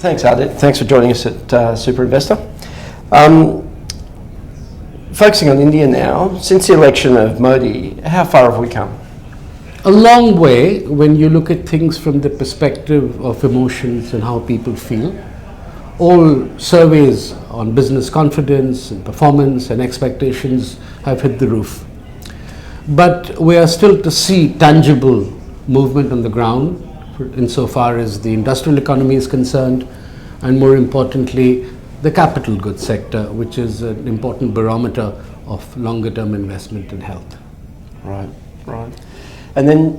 Thanks, Adit. Thanks for joining us at Super Investor. Focusing on India now, since the election of Modi, how far have we come? A long way when you look at things from the perspective of emotions and how people feel. All surveys on business confidence and performance and expectations have hit the roof. But we are still to see tangible movement on the ground insofar as the industrial economy is concerned, and more importantly, the capital goods sector, which is an important barometer of longer term investment in health. Right. And then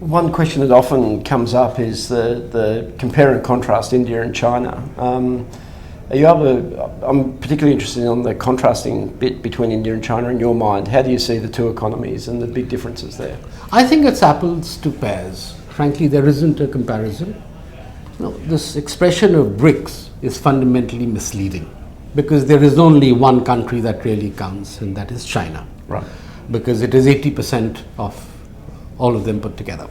one question that often comes up is the compare and contrast India and China. Are you able to, I'm particularly interested in the contrasting bit between India and China in your mind. How do you see the two economies and the big differences there? I think it's apples to pears. Frankly, there isn't a comparison. No, this expression of BRICS is fundamentally misleading because there is only one country that really counts, and that is China. Right. Because it is 80% of all of them put together.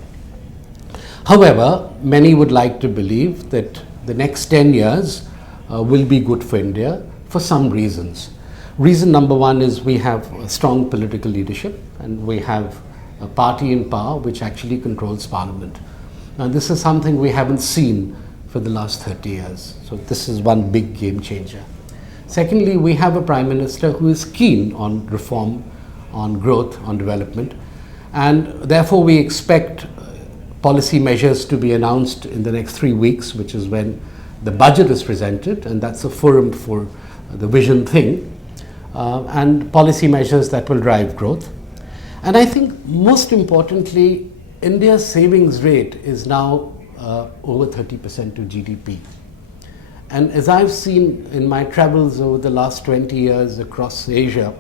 However, many would like to believe that the next 10 years will be good for India for some reasons. Reason number one is we have a strong political leadership and we have a party in power which actually controls parliament. Now, this is something we haven't seen for the last 30 years. So this is one big game changer. Secondly, we have a prime minister who is keen on reform, on growth, on development, and therefore we expect policy measures to be announced in the next 3 weeks, which is when the budget is presented, and that's a forum for the vision thing, and policy measures that will drive growth. And I think most importantly, India's savings rate is now over 30% to GDP. And as I've seen in my travels over the last 20 years across Asia,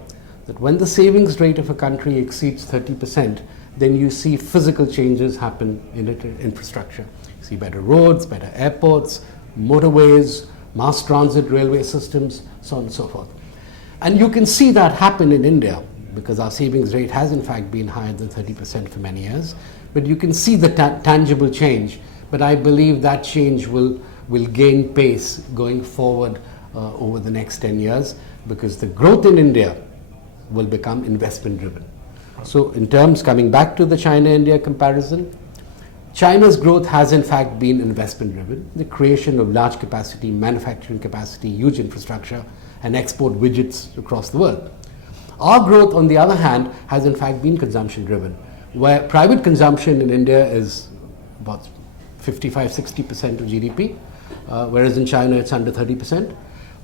that when the savings rate of a country exceeds 30%, then you see physical changes happen in infrastructure. You see better roads, better airports, motorways, mass transit, railway systems, so on and so forth. And you can see that happen in India because our savings rate has in fact been higher than 30% for many years. But you can see the tangible change. But I believe that change will gain pace going forward over the next 10 years because the growth in India will become investment driven. So in terms, coming back to the China-India comparison, China's growth has in fact been investment driven. The creation of large capacity, manufacturing capacity, huge infrastructure, and export widgets across the world. Our growth, on the other hand, has in fact been consumption driven, where private consumption in India is about 55-60% of GDP, whereas in China it's under 30%.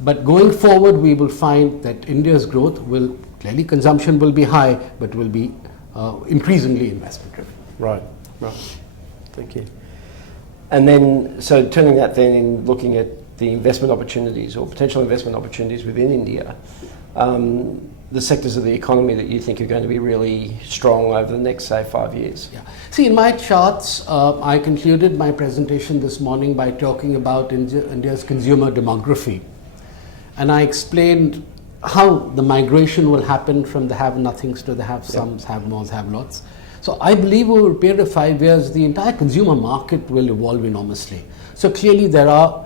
But going forward, we will find that India's growth will, clearly consumption will be high, but will be increasingly investment driven. Right. Thank you. And then, so turning that then in looking at the investment opportunities or potential investment opportunities within India, the sectors of the economy that you think are going to be really strong over the next, say, 5 years? Yeah. See, in my charts, I concluded my presentation this morning by talking about India's consumer demography. And I explained how the migration will happen from the have-nothings to the have-somes, have-mores, have-lots. So I believe over a period of 5 years, the entire consumer market will evolve enormously. So clearly there are,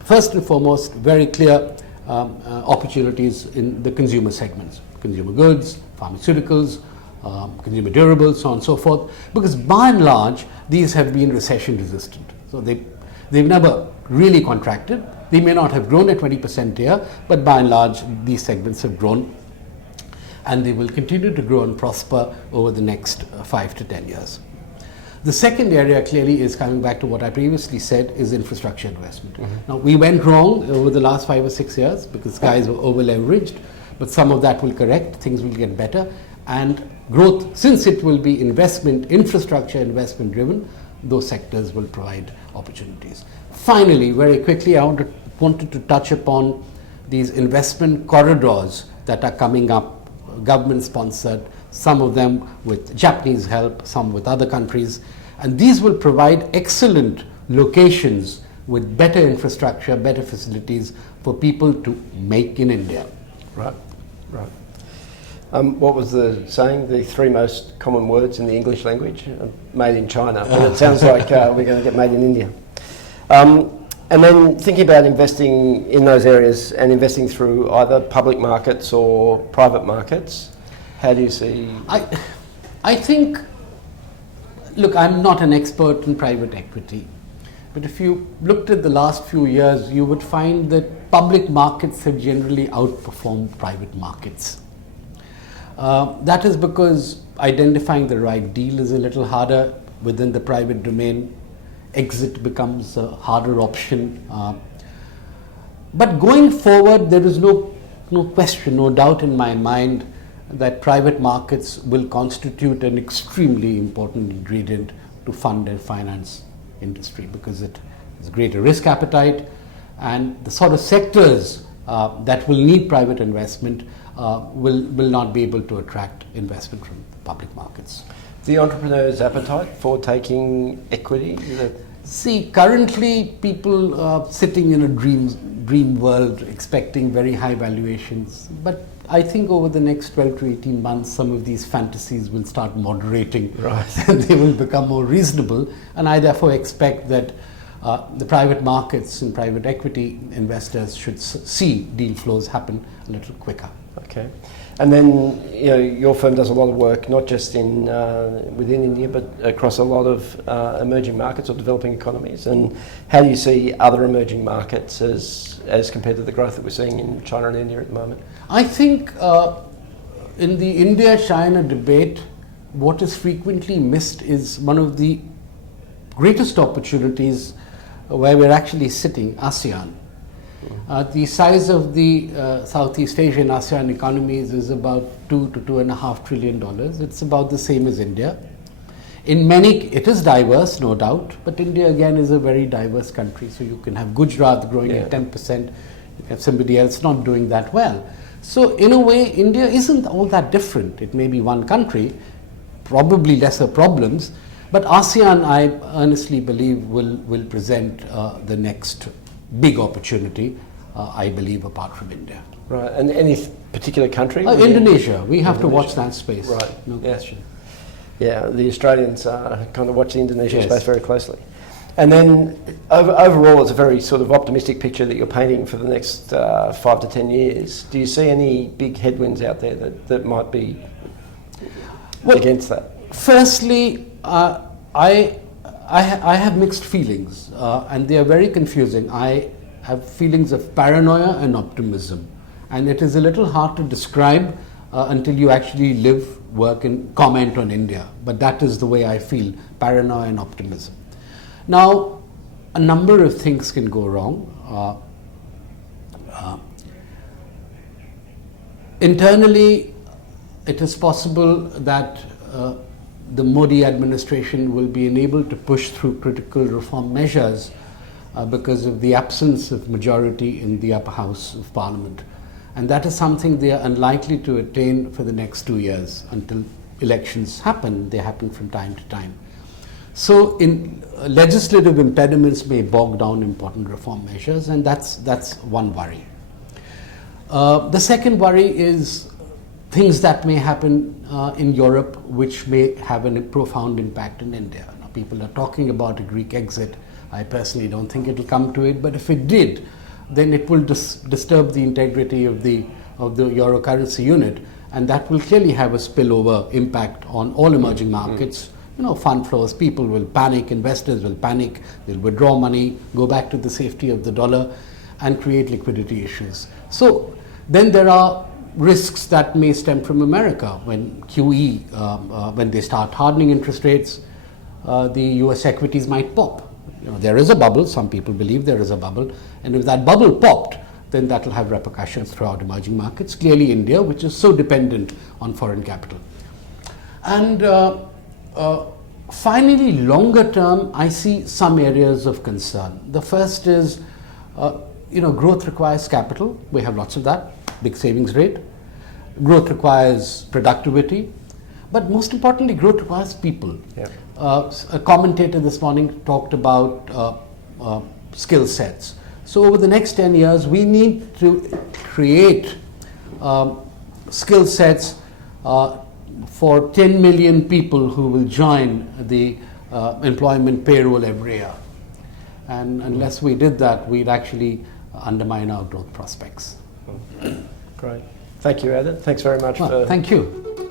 first and foremost, very clear opportunities in the consumer segments, consumer goods, pharmaceuticals, consumer durables, so on and so forth, because by and large, these have been recession resistant. So they've never really contracted. They may not have grown at 20% a year, but by and large, these segments have grown, and they will continue to grow and prosper over the next 5 to 10 years. The second area clearly is coming back to what I previously said is infrastructure investment. Now, we went wrong over the last 5 or 6 years because guys were over leveraged, but some of that will correct, things will get better, and growth, since it will be infrastructure investment driven, those sectors will provide opportunities. Finally, very quickly, I wanted to touch upon these investment corridors that are coming up, government sponsored, some of them with Japanese help, some with other countries, and these will provide excellent locations with better infrastructure, better facilities for people to make in India. Right. What was the saying? The 3 most common words in the English language? Made in China, but it sounds like we're going to get made in India. And then thinking about investing in those areas and investing through either public markets or private markets, how do you see? I think, look, I'm not an expert in private equity, but if you looked at the last few years, you would find that public markets have generally outperformed private markets. That is because identifying the right deal is a little harder within the private domain. Exit becomes a harder option. But going forward, there is no question, no doubt in my mind that private markets will constitute an extremely important ingredient to fund and finance industry, because it has greater risk appetite, and the sort of sectors that will need private investment will not be able to attract investment from the public markets. The entrepreneur's appetite for taking equity? See, currently people sitting in a dream world expecting very high valuations, but I think over the next 12 to 18 months some of these fantasies will start moderating. Right. And they will become more reasonable, and I therefore expect that the private markets and private equity investors should see deal flows happen a little quicker. Okay. And then, your firm does a lot of work, not just in within India, but across a lot of emerging markets or developing economies. And how do you see other emerging markets as compared to the growth that we're seeing in China and India at the moment? I think in the India-China debate, what is frequently missed is one of the greatest opportunities where we're actually sitting, ASEAN. The size of the Southeast Asian ASEAN economies is about $2 to $2.5 trillion. It's about the same as India. It is diverse, no doubt, but India again is a very diverse country. So you can have Gujarat growing at 10%, you have somebody else not doing that well. So in a way, India isn't all that different. It may be one country, probably lesser problems, but ASEAN, I earnestly believe, will present the next big opportunity, I believe, apart from India. Right, and any particular country? Indonesia. We have to watch that space. Right, no question. Yeah, the Australians kind of watch the Indonesian space very closely. And then overall, it's a very sort of optimistic picture that you're painting for the next 5 to 10 years. Do you see any big headwinds out there that might be against that? Firstly, I have mixed feelings, and they are very confusing. I have feelings of paranoia and optimism, and it is a little hard to describe until you actually live, work, and comment on India. But that is the way I feel: paranoia and optimism. Now, a number of things can go wrong. Internally, it is possible that the Modi administration will be enabled to push through critical reform measures because of the absence of majority in the upper house of parliament. And that is something they are unlikely to attain for the next 2 years until elections happen. They happen from time to time. So legislative impediments may bog down important reform measures, and that's one worry. The second worry is things that may happen in Europe which may have a profound impact in India. Now, people are talking about a Greek exit. I personally don't think it will come to it, but if it did, then it will disturb the integrity of the euro currency unit, and that will clearly have a spillover impact on all emerging markets. Fund flows, people will panic, investors will panic, they'll withdraw money, go back to the safety of the dollar, and create liquidity issues. So then there are risks that may stem from America when QE, when they start hardening interest rates, the US equities might pop. There is a bubble, some people believe there is a bubble, and if that bubble popped, then that will have repercussions throughout emerging markets, clearly India, which is so dependent on foreign capital. And finally, longer term, I see some areas of concern. The first is, growth requires capital. We have lots of that, big savings rate. Growth requires productivity. But most importantly, growth requires people. Yeah. A commentator this morning talked about skill sets. So over the next 10 years, we need to create skill sets for 10 million people who will join the employment payroll every year. and unless we did that, we'd actually undermine our growth prospects. Great. Thank you, Adit. Thanks very much Well, thank you.